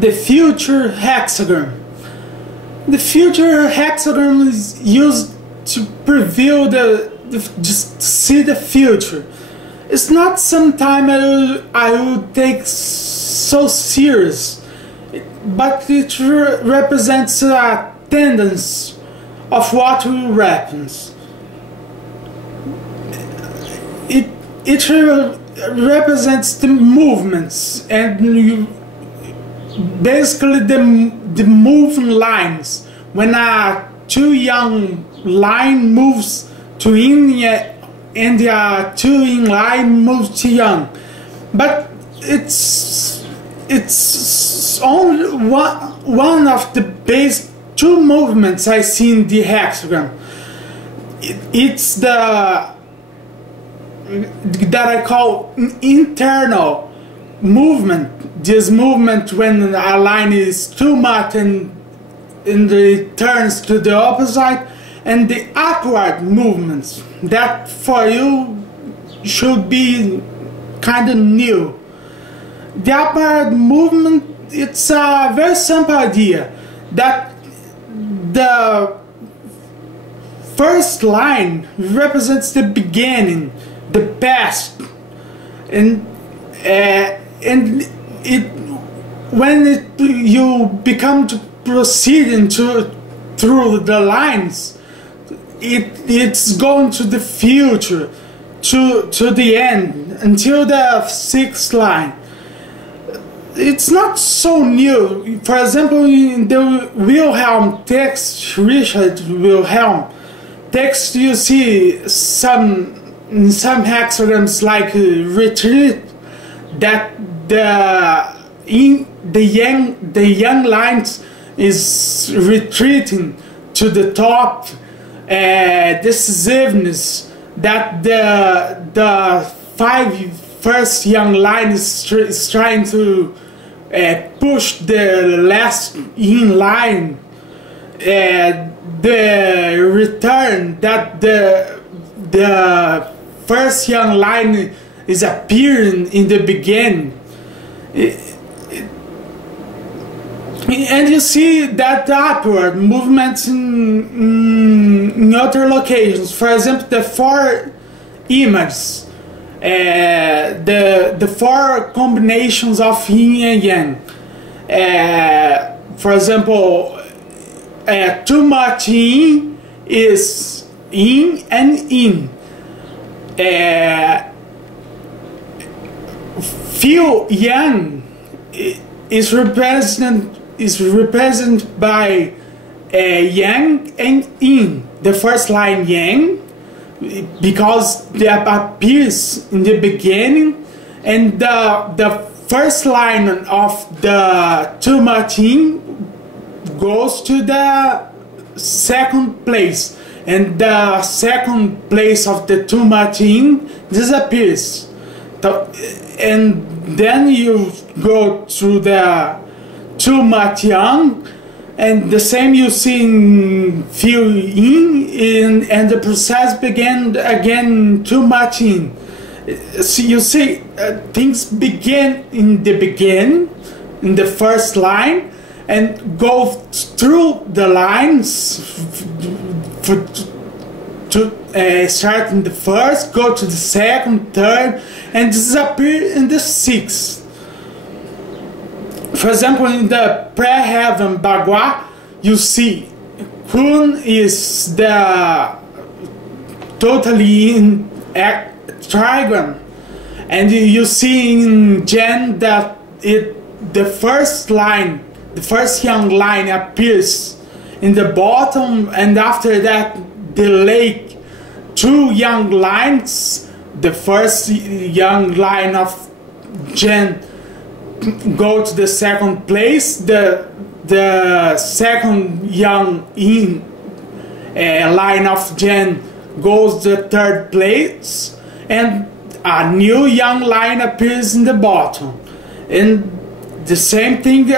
The future hexagram. The future hexagram is used to preview just see the future. It's not something I would take so serious, but it represents a tendency of what will happen. It represents the movements and basically the moving lines. When a too young line moves to yin and the too yin line moves to yang, but it's only one of the base two movements I see in the hexagram. It's that I call internal movement. This movement when a line is too much and it turns to the opposite, and the upward movements that for you should be kind of new. The upward movement, it's a very simple idea that the first line represents the beginning, the past, and you become to proceeding through the lines, it's going to the future, to the end, until the sixth line. It's not so new. For example, in the Wilhelm text, Richard Wilhelm text, you see in some hexagrams like retreat, that the young lines is retreating to the top, decisiveness, that the first young line is trying to push the last yin line, the return, that the first young line is appearing in the beginning. And you see that upward movements in other locations. For example, the four images, the four combinations of yin and yang. For example, too much yin is yin and yin. Few yang is represented by yang and yin. The first line yang, because they appears in the beginning, and the first line of the too much yin goes to the second place, and the second place of the too much yin disappears. And then you go to the too much yang, and the same you see in few yin, and the process began again too much yin. So you see things begin in the beginning, in the first line, and go through the lines to start in the first, go to the second, third, and disappear in the sixth. For example, in the pre-heaven Bagua, you see Kun is the totally in trigram, and you see in Gen that the first line, the first young line appears in the bottom, and after that the lake, two young lines, the first young line of Gen go to the second place, the second young yin line of Gen goes to the third place, and a new young line appears in the bottom. And the same thing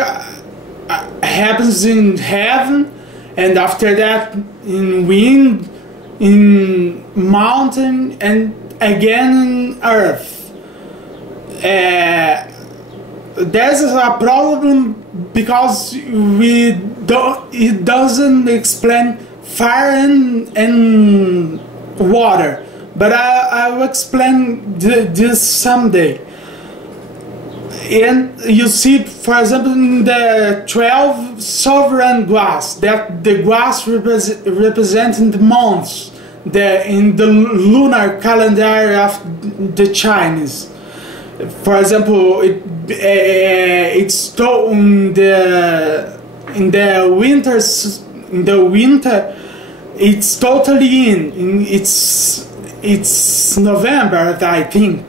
happens in heaven, and after that in wind, in mountain, and again in earth. there's a problem because it doesn't explain fire and water, but I will explain this someday. And you see, for example, in the 12 sovereign glass, that the glass representing the months in the lunar calendar of the Chinese. For example, it's in the winter it's totally in. It's November, I think.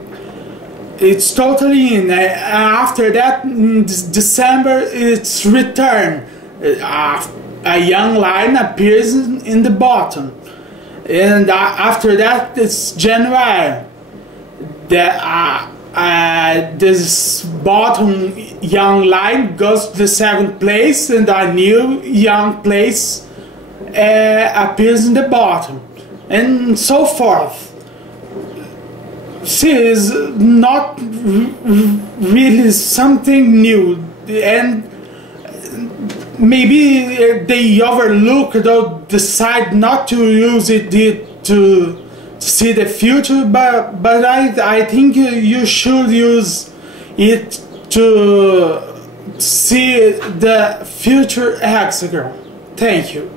It's totally in. After that, in December, it's return. A young line appears in the bottom, and after that, it's January. This bottom young line goes to the second place, and a new young place appears in the bottom, and so forth. See, is not really something new, and maybe they overlook or decide not to use it to see the future, but I think you should use it to see the future hexagram. Thank you.